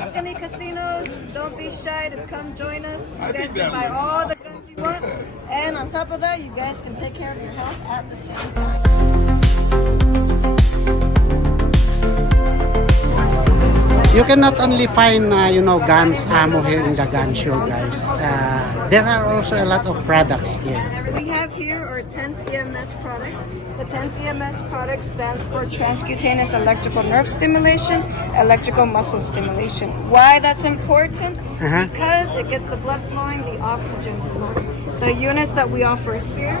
ask any casinos. Don't be shy to come join us. You guys can buy all the guns you want. And on top of that, you guys can take care of your health at the same time. You can not only find, guns, ammo here in the gun show, guys. There are also a lot of products here. We have here our TENS EMS products. The TENS EMS product stands for transcutaneous electrical nerve stimulation, electrical muscle stimulation. Why that's important? Because it gets the blood flowing, the oxygen flowing. The units that we offer here,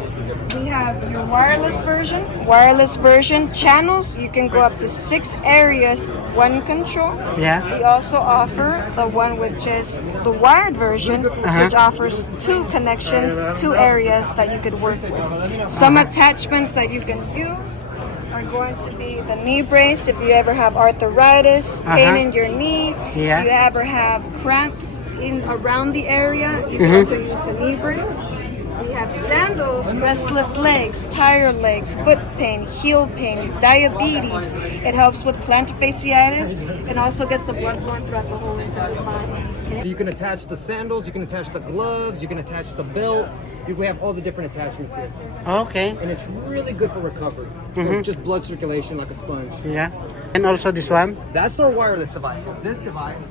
we have your wireless version channels. You can go up to 6 areas, one control. Yeah. We also offer the one with just the wired version, which offers 2 connections, 2 areas that you could work with. Some attachments that you can use are going to be the knee brace if you ever have arthritis, pain in your knee, if you ever have cramps in around the area, you can also use the knee brace. We have sandals, restless legs, tired legs, foot pain, heel pain, diabetes. It helps with plantar fasciitis and also gets the blood flowing throughout the whole entire body. So you can attach the sandals, you can attach the gloves, you can attach the belt. We have all the different attachments here. Okay. And it's really good for recovery. So just blood circulation like a sponge. Yeah. And also this one? That's our wireless device. So this device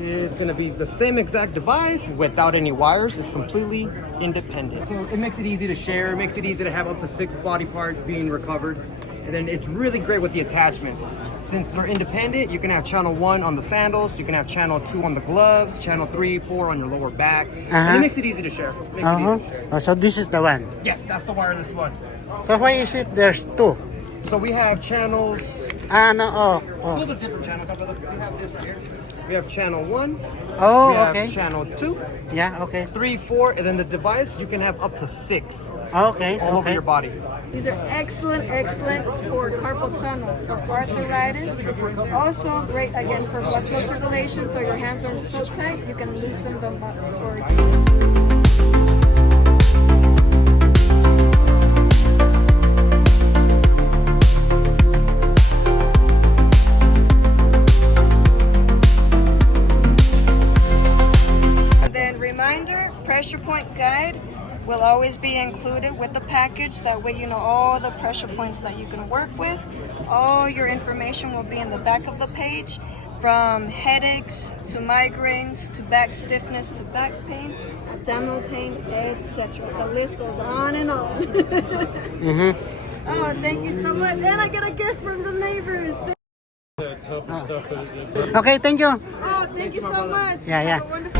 is going to be the same exact device without any wires. It's completely independent. So it makes it easy to share. It makes it easy to have up to 6 body parts being recovered. And then it's really great with the attachments. Since they're independent, you can have channel 1 on the sandals, you can have channel 2 on the gloves, channel 3, 4 on your lower back. And it makes it easy to share. Oh, so this is the one? Yes, that's the wireless one. So why is it there's 2? So we have channels. Those are different channels. We have this right here. We have channel 1. Oh, we have okay. channel 2. Yeah, okay. 3, 4, and then the device you can have up to 6. Okay. All over your body. These are excellent for carpal tunnel, for arthritis. Also great again for blood flow circulation, so your hands aren't so tight, you can loosen them up for use. Reminder, pressure point guide will always be included with the package. That way you know all the pressure points that you can work with. All your information will be in the back of the page, from headaches to migraines to back stiffness to back pain, abdominal pain, etc. The list goes on and on. Oh, thank you so much. And I get a gift from the neighbors. Okay, thank you. Oh, thank you so much. Yeah. Have a wonderful